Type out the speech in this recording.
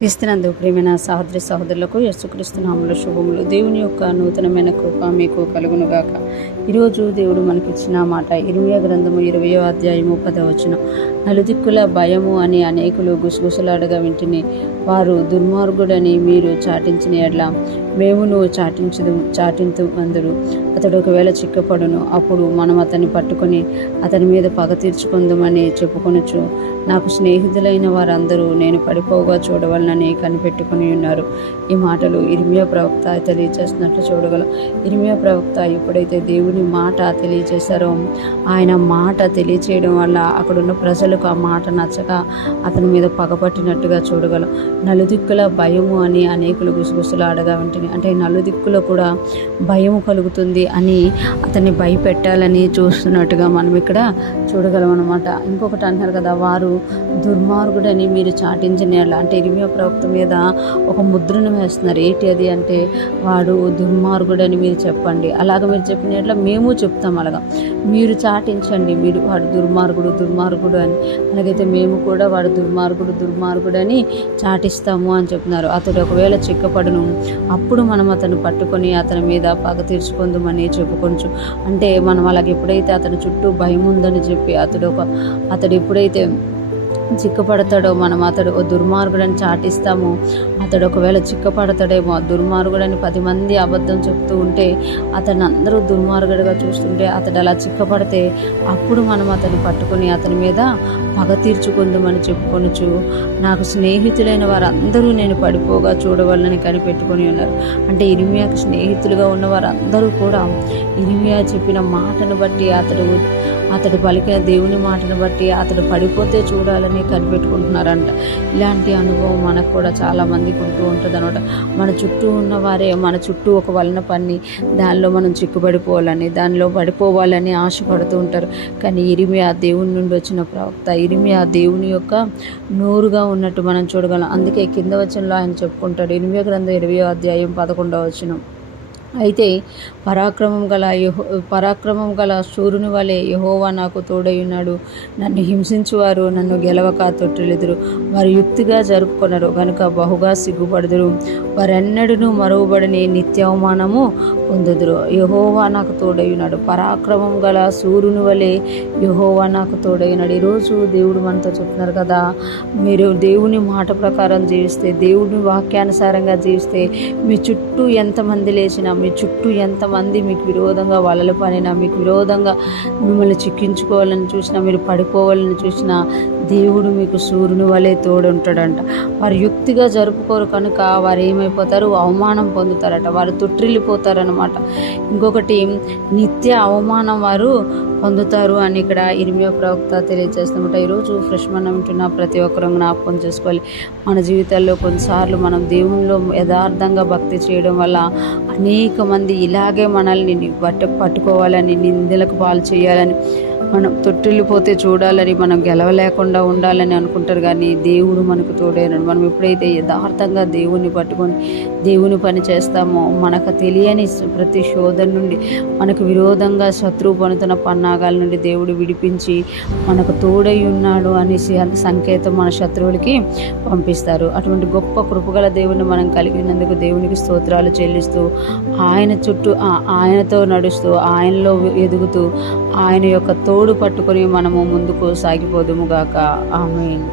క్రీస్తునందు ప్రియమైన సహోదరి సహోదరులకు యేసుక్రీస్తు నామములో శుభములు. దేవుని యొక్క నూతనమైన కృప మీకు కలుగునుగాక. ఈరోజు దేవుడు మనకిచ్చిన మాట ఇర్మీయా గ్రంథము 20వ అధ్యాయము 10వ వచనం. నలుదిక్కుల భయము అని అనేకులు గుసగుసలాడగా వింటిని, వారు దుర్మార్గుడని మీరు చాటించిన ఎడ్ల మేమును చాటింతు అందరు. అతడు ఒకవేళ చిక్కపడును, అప్పుడు మనం అతన్ని పట్టుకొని అతని మీద పగ తీర్చుకుందామని చెప్పుకొనొచ్చు. నాకు స్నేహితులైన వారందరూ నేను పడిపోగా చూడవలనని కనిపెట్టుకుని ఉన్నారు. ఈ మాటలు ఇర్మీయా ప్రవక్త తెలియజేస్తున్నట్లు చూడగలం. ఇర్మీయా ప్రవక్త ఎప్పుడైతే దేవుని మాట తెలియజేశారో, ఆయన మాట తెలియచేయడం వల్ల అక్కడున్న ప్రజలకు ఆ మాట నచ్చక అతని మీద పగపట్టినట్టుగా చూడగలం. నలుదిక్కుల భయము అని అనేకులు గుసగుసలాడగా వింటుని, అంటే నలుదిక్కులో కూడా భయము కలుగుతుంది అని అతన్ని భయపెట్టాలని చూస్తున్నట్టుగా మనం ఇక్కడ చూడగలం అన్నమాట. ఇంకొకటి అంటారు కదా, వారు దుర్మార్గుడని మీరు చాటించిన, అంటే ఇర్మీయా ప్రవక్త మీద ఒక ముద్రను వేస్తున్నారు. ఏంటి అది అంటే, వాడు దుర్మార్గుడని మీరు చెప్పండి, అలాగ మీరు చెప్పినట్ల మేము చెప్తాం, అలాగా మీరు చాటించండి, మీరు వాడు దుర్మార్గుడు అని, అలాగైతే మేము కూడా వాడు దుర్మార్గుడు అని చాటిస్తాము అని చెప్తున్నారు. అతడు ఒకవేళ చిక్కపడును, అప్పుడు మనం అతను పట్టుకొని అతని మీద పగ తీర్చుకుందామని చెప్పుకొనచ్చు. అంటే మనం అలాగే ఎప్పుడైతే అతని చుట్టూ భయం ఉందని చెప్పి అతడు ఎప్పుడైతే చిక్కపడతాడో, మనం అతడు దుర్మార్గుడని చాటిస్తాము. అతడు ఒకవేళ చిక్కపడతాడేమో, దుర్మార్గుడని 10 మంది అబద్ధం చెప్తూ ఉంటే, అతన్ని అందరూ దుర్మార్గుడిగా చూస్తుంటే, అతడు అలా చిక్కపడితే అప్పుడు మనం అతన్ని పట్టుకొని అతని మీద పగ తీర్చుకుందామని చెప్పుకొనొచ్చు. నాకు స్నేహితులైన వారందరూ నేను పడిపోగా చూడవాలని కనిపెట్టుకొని ఉన్నారు. అంటే ఇర్మీయాకు స్నేహితులుగా ఉన్న వారందరూ కూడా ఇర్మీయా చెప్పిన మాటను బట్టి, అతడు పలికిన దేవుని మాటను బట్టి అతడు పడిపోతే చూడాలని కనిపెట్టుకుంటున్నారంట. ఇలాంటి అనుభవం మనకు కూడా చాలా మందికి ఉంటూ ఉంటుంది అనమాట. మన చుట్టూ ఉన్నవారే మన చుట్టూ ఒక వలన పన్ని దానిలో మనం చిక్కుబడిపోవాలని, దానిలో పడిపోవాలని ఆశపడుతూ ఉంటారు. కానీ ఇర్మీయా దేవుని నుండి వచ్చిన ప్రవక్త, ఇర్మీయా దేవుని యొక్క నోరుగా ఉన్నట్టు మనం చూడగలం. అందుకే కింద వచనంలో ఆయన చెప్పుకుంటాడు, ఇర్మీయా గ్రంథం 20వ అధ్యాయం 11వ వచనం. అయితే పరాక్రమం గల శూరుని వలె యెహోవా నాకు తోడయ్యున్నాడు. నన్ను హింసించువారు నన్ను గెలవక తొట్టిల్లుదురు. వారు యుక్తిగా జరుపుకొనరు గనుక బహుగా సిగ్గుపడుదురు. వారెన్నడూ మరువబడని నిత్యావమానము పొందుదురు. యెహోవా నాకు తోడయ్యున్నాడు. పరాక్రమం గల శూరుని వలె యెహోవా నాకు తోడయ్యున్నాడు. ఈరోజు దేవుడు మనతో చెప్తున్నారు కదా, మీరు దేవుని మాట ప్రకారం జీవిస్తే, దేవుని వాక్యానుసారంగా జీవిస్తే, మీ చుట్టూ ఎంతమంది లేచినా, మీ చుట్టూ ఎంతమంది మీకు విరోధంగా వలలు పనినా, మీకు విరోధంగా మిమ్మల్ని చిక్కించుకోవాలని చూసినా, మీరు పడిపోవాలని చూసినా, దేవుడు మీకు సూర్యుని వలె తోడుంటాడంట. వారు యుక్తిగా జరుపుకోరు కనుక వారు ఏమైపోతారు, అవమానం పొందుతారట, వారు తొట్టిల్లిపోతారనమాట. ఇంకొకటి, నిత్య అవమానం వారు పొందుతారు అని ఇక్కడ ఇర్మీయా ప్రవక్త తెలియజేస్తున్నమాట. ఈరోజు ఫ్రెష్ మనం వింటున్న ప్రతి ఒక్కరూ జ్ఞాపకం చేసుకోవాలి. మన జీవితాల్లో కొన్నిసార్లు మనం దేవునిలో యథార్థంగా భక్తి చేయడం వల్ల అనేక మంది ఇలాగే మనల్ని పట్టుకోవాలని, నిందలకు పాలు చేయాలని, మనం తొట్టిల్లిపోతే చూడాలని, మనం గెలవలేకుండా ఉండాలని అనుకుంటారు. కానీ దేవుడు మనకు తోడైనాడు. మనం ఎప్పుడైతే యథార్థంగా దేవుని పట్టుకొని దేవుని పని చేస్తామో, మనకు తెలియని ప్రతి శోధన నుండి, మనకు విరోధంగా శత్రువు పనుతున్న పన్నాగాల నుండి దేవుడు విడిపించి మనకు తోడై ఉన్నాడు అనేసి సంకేతం మన శత్రువులకి పంపిస్తారు. అటువంటి గొప్ప కృపగల దేవుని మనం కలిగినందుకు దేవునికి స్తోత్రాలు చెల్లిస్తూ, ఆయన చుట్టూ ఆయనతో నడుస్తూ, ఆయనలో ఎదుగుతూ, ఆయన యొక్క తోడు పట్టుకొని మనము ముందుకు సాగిపోదుముగాక. ఆమేన్.